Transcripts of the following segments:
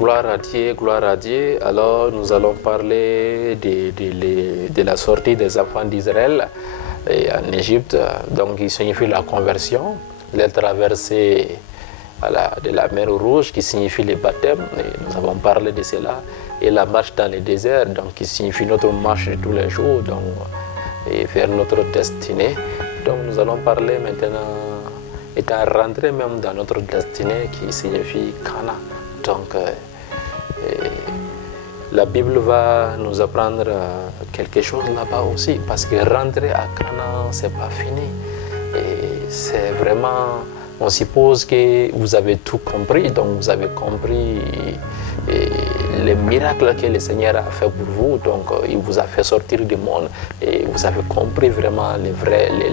Gloire à Dieu, gloire à Dieu. Alors nous allons parler de la sortie des enfants d'Israël en Égypte, donc qui signifie la conversion, la traversée de la mer Rouge qui signifie le baptême, et nous avons parlé de cela, et la marche dans le désert, donc qui signifie notre marche de tous les jours, donc, et vers notre destinée. Donc nous allons parler maintenant, étant rentré même dans notre destinée qui signifie Cana. Donc la Bible va nous apprendre quelque chose là-bas aussi, parce que rentrer à Cana, c'est pas fini. Et c'est vraiment, on suppose que vous avez tout compris, donc vous avez compris les miracles que le Seigneur a fait pour vous, donc il vous a fait sortir du monde, et vous avez compris vraiment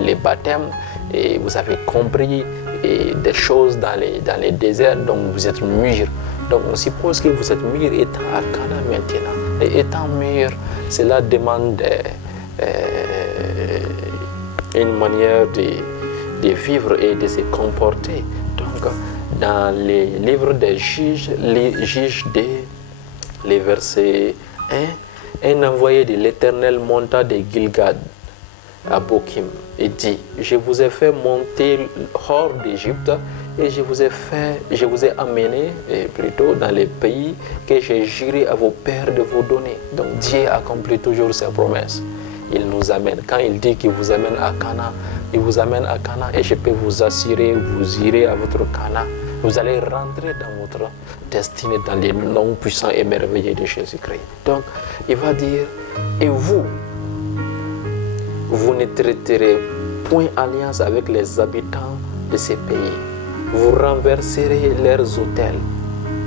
les baptêmes, et vous avez compris des choses dans les déserts, donc vous êtes mûrs. Donc on suppose que vous êtes mûrs étant à Cana maintenant. Et étant mûrs, cela demande une manière de vivre et de se comporter. Donc dans les livres des juges, les juges 2, les versets 1, un envoyé de l'Éternel monta de Gilgad à Bokim et dit: je vous ai fait monter hors d'Égypte et je vous ai amené plutôt dans les pays que j'ai juré à vos pères de vous donner. Donc Dieu accomplit toujours ses promesses. Il nous amène. Quand il dit qu'il vous amène à Cana, il vous amène à Cana, et je peux vous assurer, vous irez à votre Cana. Vous allez rentrer dans votre destinée, dans les noms puissants et merveilleux de Jésus-Christ. Donc il va dire: et vous ne traiterez point alliance avec les habitants de ces pays. Vous renverserez leurs autels,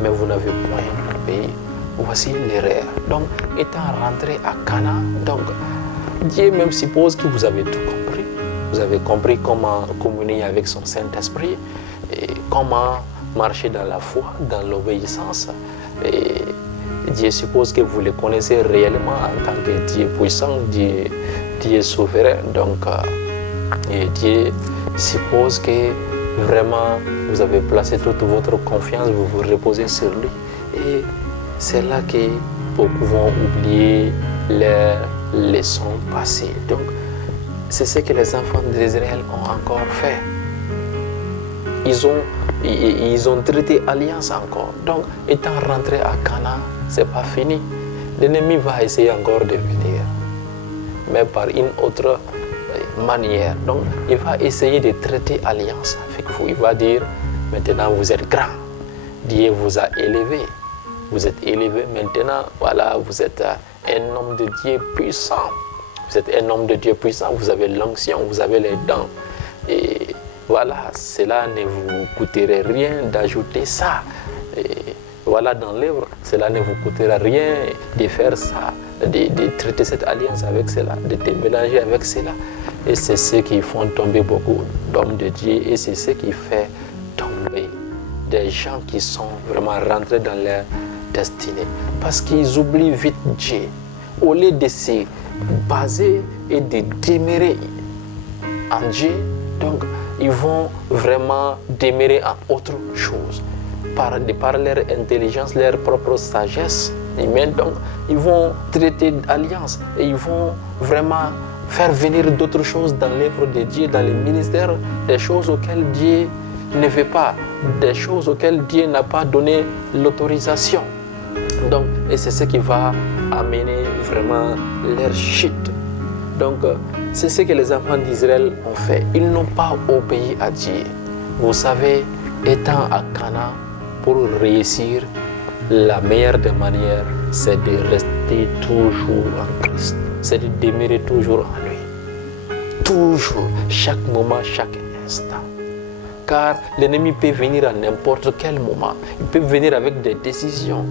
mais vous n'avez point de pays. Voici l'erreur. Donc, étant rentré à Cana, donc Dieu même suppose que vous avez tout compris. Vous avez compris comment communier avec son Saint-Esprit, et comment marcher dans la foi, dans l'obéissance. Et Dieu suppose que vous le connaissez réellement en tant que Dieu puissant, Dieu souverain. Donc, et Dieu suppose que vraiment vous avez placé toute votre confiance, vous vous reposez sur lui. Et c'est là que beaucoup vont oublier leurs leçons passées. Donc, c'est ce que les enfants d'Israël ont encore fait. Ils ont traité alliance encore. Donc, étant rentrés à Cana, c'est pas fini. L'ennemi va essayer encore de venir, mais par une autre manière. Donc, il va essayer de traiter alliance avec vous. Il va dire: maintenant vous êtes grand. Dieu vous a élevé. Vous êtes élevé maintenant. Voilà, vous êtes un homme de Dieu puissant. Vous êtes un homme de Dieu puissant. Vous avez l'onction, vous avez les dents. Et voilà, cela ne vous coûterait rien d'ajouter ça. Et voilà, dans l'œuvre, cela ne vous coûtera rien de faire ça, de traiter cette alliance avec cela, de te mélanger avec cela. Et c'est ce qui font tomber beaucoup d'hommes de Dieu, et c'est ce qui fait tomber des gens qui sont vraiment rentrés dans leur destinée. Parce qu'ils oublient vite Dieu. Au lieu de se baser et de demeurer en Dieu, donc ils vont vraiment demeurer en autre chose. Par leur intelligence, leur propre sagesse humaine, donc ils vont traiter d'alliance et ils vont vraiment faire venir d'autres choses dans l'œuvre de Dieu, dans le ministère, des choses auxquelles Dieu ne veut pas, des choses auxquelles Dieu n'a pas donné l'autorisation. Donc, et c'est ce qui va amener vraiment leur chute. Donc, c'est ce que les enfants d'Israël ont fait. Ils n'ont pas obéi à Dieu. Vous savez, étant à Cana, pour réussir, la meilleure des manières, c'est de rester toujours en Christ. C'est de demeurer toujours en lui. Toujours, chaque moment, chaque instant. Car l'ennemi peut venir à n'importe quel moment. Il peut venir avec des décisions.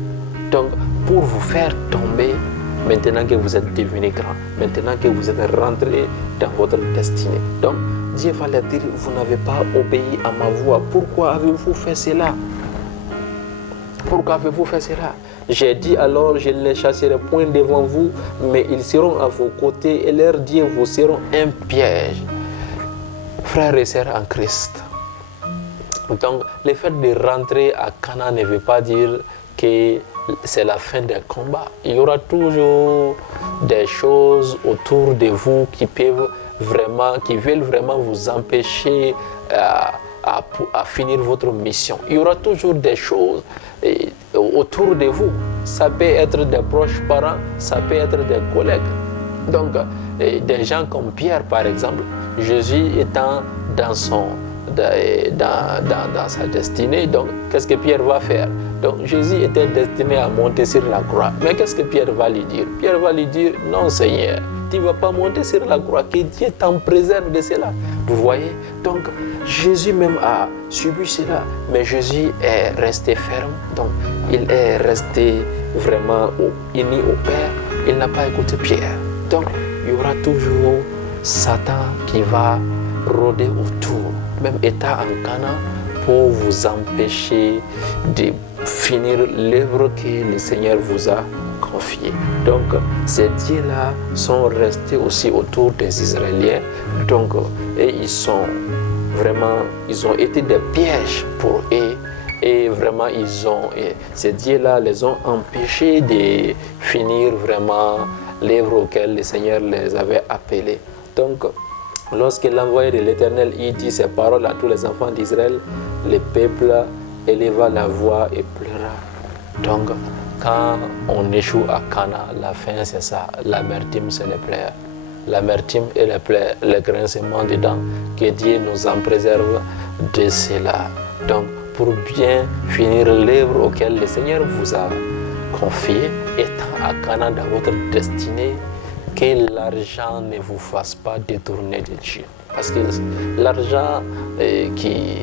Donc, pour vous faire tomber, maintenant que vous êtes devenu grand, maintenant que vous êtes rentré dans votre destinée. Donc, Dieu va leur dire: vous n'avez pas obéi à ma voix. Pourquoi avez-vous fait cela? Pourquoi avez-vous fait cela? J'ai dit alors: je ne les chasserai point devant vous, mais ils seront à vos côtés, et leurs dieux vous seront un piège. Frères et sœurs en Christ. Donc, le fait de rentrer à Cana ne veut pas dire que c'est la fin d'un combat. Il y aura toujours des choses autour de vous qui veulent vraiment vous empêcher à finir votre mission. Il y aura toujours des choses autour de vous. Ça peut être des proches parents, ça peut être des collègues. Donc, des gens comme Pierre, par exemple, Jésus étant dans sa destinée, donc qu'est-ce que Pierre va faire? Donc Jésus était destiné à monter sur la croix. Mais qu'est-ce que Pierre va lui dire? Pierre va lui dire, non Seigneur, tu ne vas pas monter sur la croix, que Dieu t'en préserve de cela. Vous voyez? Donc Jésus même a subi cela, mais Jésus est resté ferme, donc il est resté vraiment uni au Père, il n'a pas écouté Pierre. Donc il y aura toujours Satan qui va rôder autour, même état en Cana, pour vous empêcher de finir l'œuvre que le Seigneur vous a confiée. Donc, ces dieux-là sont restés aussi autour des Israéliens. Donc, et ils ont été des pièges pour eux. Et vraiment, ces dieux-là les ont empêchés de finir vraiment l'œuvre auquel le Seigneur les avait appelés. Donc, lorsque l'envoyé de l'Éternel dit ces paroles à tous les enfants d'Israël, le peuple éleva la voix et pleura. Donc, quand on échoue à Cana, la fin c'est ça, l'amertume c'est les pleurs. L'amertume et les pleurs, le grincement des dents, que Dieu nous en préserve de cela. Donc, pour bien finir l'œuvre auquel le Seigneur vous a confié, étant à Cana dans votre destinée, que l'argent ne vous fasse pas détourner de Dieu. Parce que l'argent qui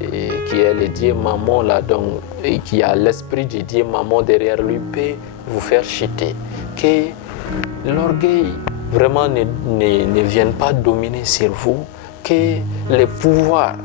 est le Dieu Mammon, là, donc, qui a l'esprit du Dieu Mammon derrière lui, peut vous faire chuter. Que l'orgueil vraiment ne vienne pas dominer sur vous, que les pouvoirs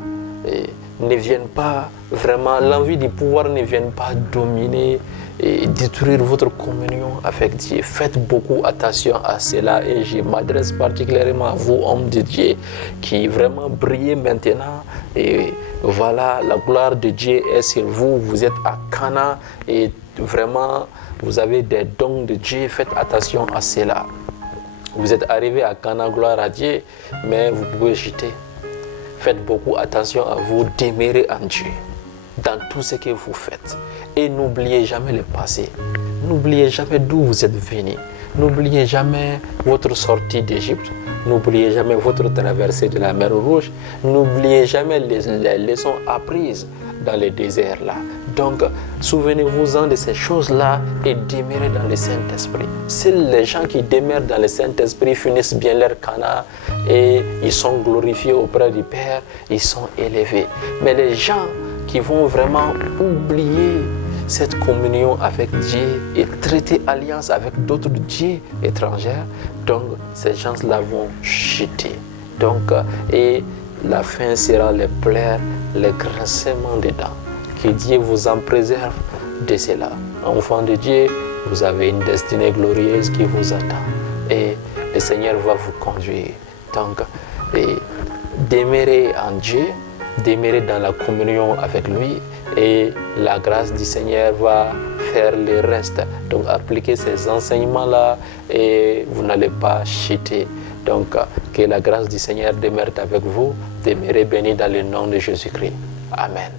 ne viennent pas vraiment, l'envie du pouvoir ne vienne pas dominer et détruire votre communion avec Dieu. Faites beaucoup attention à cela et je m'adresse particulièrement à vous, hommes de Dieu, qui vraiment brillez maintenant. Et voilà, la gloire de Dieu est sur vous. Vous êtes à Cana et vraiment, vous avez des dons de Dieu. Faites attention à cela. Vous êtes arrivé à Cana, gloire à Dieu, mais vous pouvez jeter. Faites beaucoup attention à vous, demeurer en Dieu dans tout ce que vous faites. Et n'oubliez jamais le passé. N'oubliez jamais d'où vous êtes venu. N'oubliez jamais votre sortie d'Égypte. N'oubliez jamais votre traversée de la mer Rouge. N'oubliez jamais les leçons apprises dans le désert là. Donc, souvenez-vous-en de ces choses-là et demeurez dans le Saint-Esprit. Seuls les gens qui demeurent dans le Saint-Esprit finissent bien leur Cana et ils sont glorifiés auprès du Père, ils sont élevés. Mais les gens qui vont vraiment oublier cette communion avec Dieu et traiter alliance avec d'autres dieux étrangers, donc ces gens-là vont chuter. Donc, et la fin sera les pleurs, les grincements des dents. Que Dieu vous en préserve de cela. Enfants de Dieu, vous avez une destinée glorieuse qui vous attend. Et le Seigneur va vous conduire. Donc, demeurez en Dieu, demeurez dans la communion avec lui et la grâce du Seigneur va faire le reste. Donc, appliquez ces enseignements-là et vous n'allez pas chuter. Donc, que la grâce du Seigneur demeure avec vous. Demeurez bénis dans le nom de Jésus-Christ. Amen.